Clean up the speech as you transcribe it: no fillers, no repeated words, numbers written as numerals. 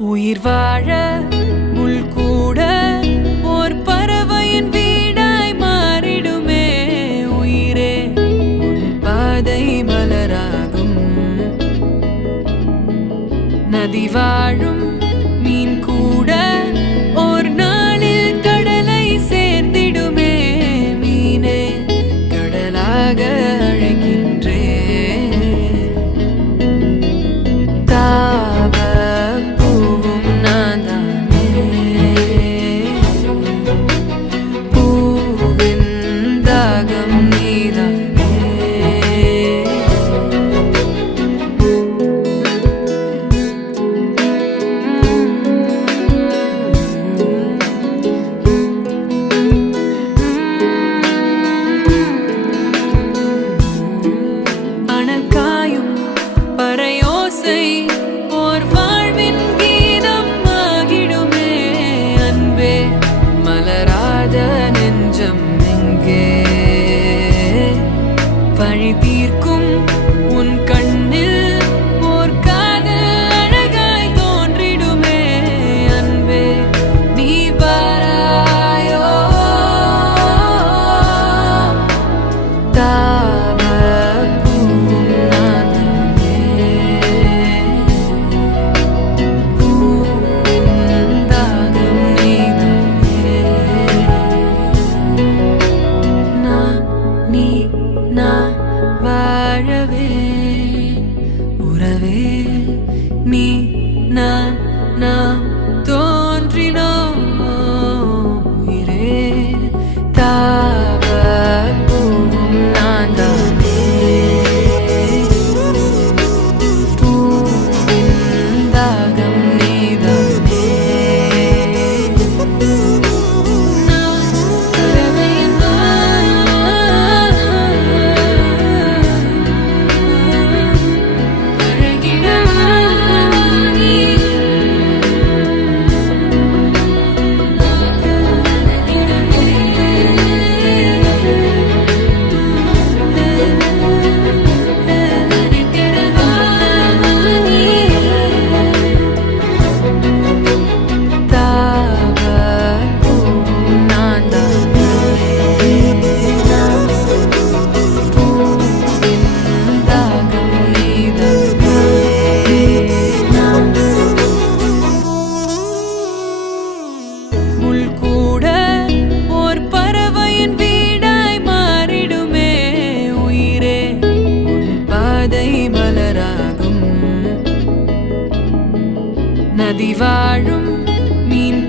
உயிர் வாழ முள் கூட ஓர் பறவையின் வீடாய் மாறிடுமே. உயிரே உன் பாதை மலராகும். நதி வாழும் மீன் கூட ஓர் நாளில் கடலை சேர்ந்திடுமே. மீனே கடலாக அழைக்கின்றே. ஓர் வாழ்வின் கீதம் ஆகிடுமே. அன்பே மலராத நெஞ்சம் எங்கே? பழி தீர்க்கும் உன் கண்ணில் ஓர் காதல் அழகாய் தோன்றிடுமே. அன்பே நீ வாராயோ? வாழவே உறவே நீ நான் நாம் தோன்றினோம். உயிரே தாவல் பூவும் நான் தானே. பூவின் தாகம் நீதானே. மலராகும். நதி வாழும் மீன்